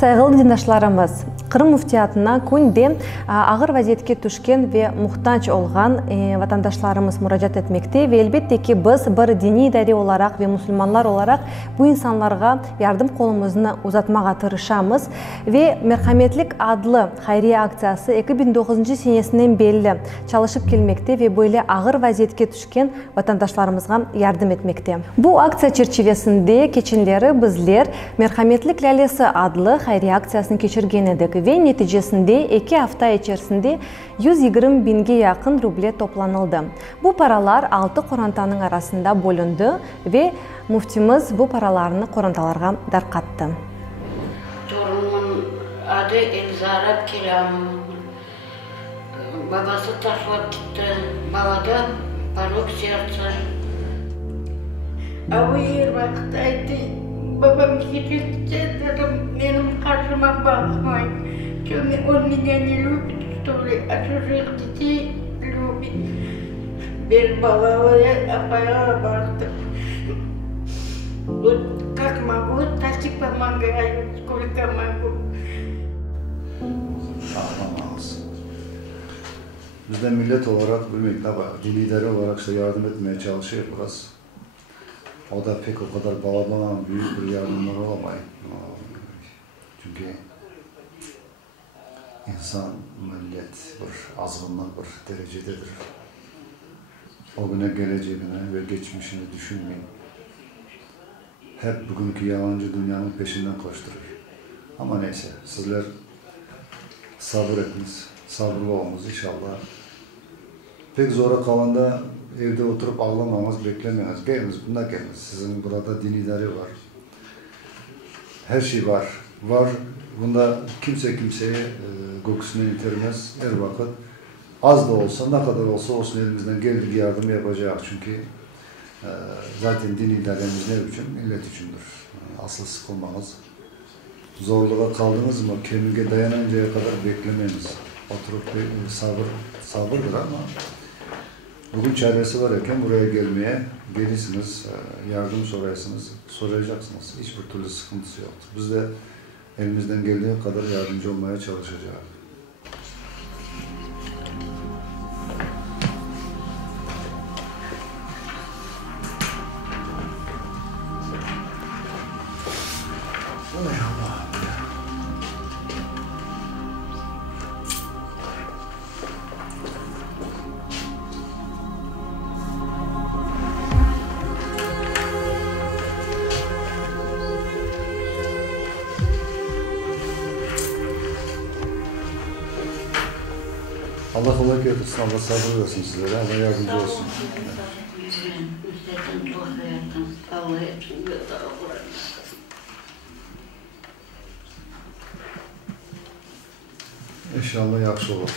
Saygılı dindaşlarımız, Kırım Müftiyatına kunde ağır vaziyetke düşken ve muhtaç olan vatandaşlarımız müracaat etmekte ve elbette ki biz bir dini idare olarak ve Müslümanlar olarak bu insanlara yardım kolumuzu uzatmağa tırışamız ve Merhametlik adlı hayriye aktsiyası 2009 senesinden belli çalışıp gelmekte ve böyle ağır vaziyetke düşken vatandaşlarımıza yardım etmekte. Bu aksiya çerçevesinde geçenleri bizler Merhametlik Lalesi adlı hayriye aksiyasını geçirgen edik ve neticesinde 2 hafta içerisinde 120 binge yakın ruble toplanıldı. Bu paralar 6 korantanın arasında bölündü ve muftimiz bu paralarını korantalarga darqattı. Torunumun adı Elzarap Kelam. Babası taşlap gitti. Balada parok sertse. Ama her vakit aydı. Babam gidecekse dedim benim karşıma bakmayın. Çünkü он меня не любит, что ли, а чужих детей любит. Bir балалая апая барды. Вот как могу, так и помогаю, сколько могу. Ağlamaz. Biz de millet olarak bu dini idare olarak yardım etmeye çalışıyoruz biraz. O da pek o kadar bağlanan büyük bir yardımlar olamayın. Çünkü insan, millet bir azgınlık bir derecededir. O güne geleceğine ve geçmişini düşünmeyin. Hep bugünkü yalancı dünyanın peşinden koşturur. Ama neyse, sizler sabır etiniz, sabırlı olunuz inşallah. Pek zora kalanda evde oturup ağlamamız, beklemeniz. Geliniz, buna geliniz. Sizin burada din idare var. Her şey var. Var. Bunda kimse kimseye kokusunu yitirmez. Her vakit az da olsa, ne kadar olsa olsun elimizden geldiği yardım yapacağız. Çünkü zaten din idaremiz ne için? Millet içindir. Asıl sıkılmanız. Zorluğa kaldınız mı, kemiğe dayanıncaya kadar beklemeniz. Oturup sabırdır ama bugün çaresi varken buraya gelmeye gelirsiniz, yardım soracaksınız. Hiçbir türlü sıkıntısı yoktur. Biz de elimizden geldiği kadar yardımcı olmaya çalışacağız. Allah kolaylık getirsin, Allah sabır versin sizlere, Allah yardımcı olsun. İnşallah yaxşı olur.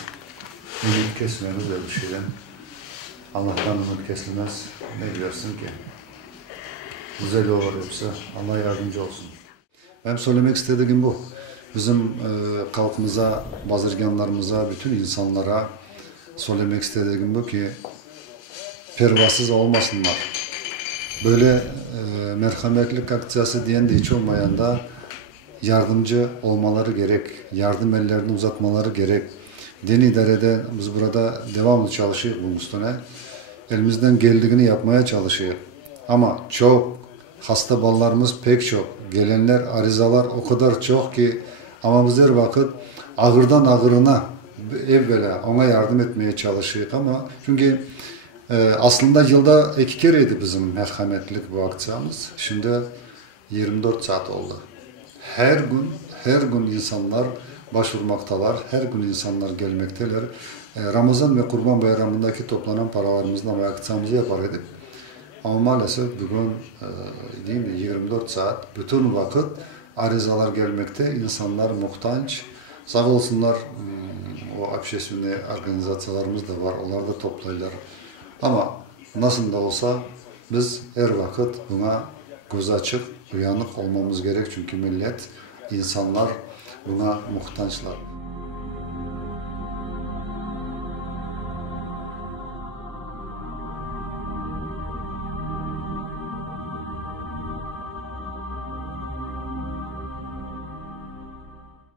Ümit kesmeniz öyle bir şeyden. Allah'tan ümit kesilmez. Ne diyorsun ki? Güzel olur hepsi. Allah yardımcı olsun. Ben söylemek istediğim bu. Bizim halkımıza, bazırganlarımıza, bütün insanlara söylemek istediğim bu ki pervasız olmasınlar. Böyle merhametlik aktsiyası diyen de hiç olmayan da yardımcı olmaları gerek, yardım ellerini uzatmaları gerek. Din idarede biz burada devamlı çalışıyoruz bunun üstüne. Elimizden geldiğini yapmaya çalışıyoruz. Ama çok hasta ballarımız pek çok. Gelenler, arizalar o kadar çok ki ama biz her vakit ağırdan ağırına evvela ona yardım etmeye çalışıyoruz ama çünkü aslında yılda 2 kereydi bizim merhametlik bu aktsiyamız. Şimdi 24 saat oldu. Her gün insanlar başvurmaktalar, her gün insanlar gelmekteler. Ramazan ve Kurban Bayramı'ndaki toplanan paralarımızla ve aktsiyamızı yapar edip ama maalesef bugün değil mi, 24 saat bütün vakit arizalar gelmekte, insanlar muhtaç. Sağ olsunlar o общественные organizasyonlarımız da var, onlar da toplayırlar. Ama nasıl da olsa biz her vakit buna göz açık, uyanık olmamız gerek çünkü millet, insanlar buna muhtaçlar.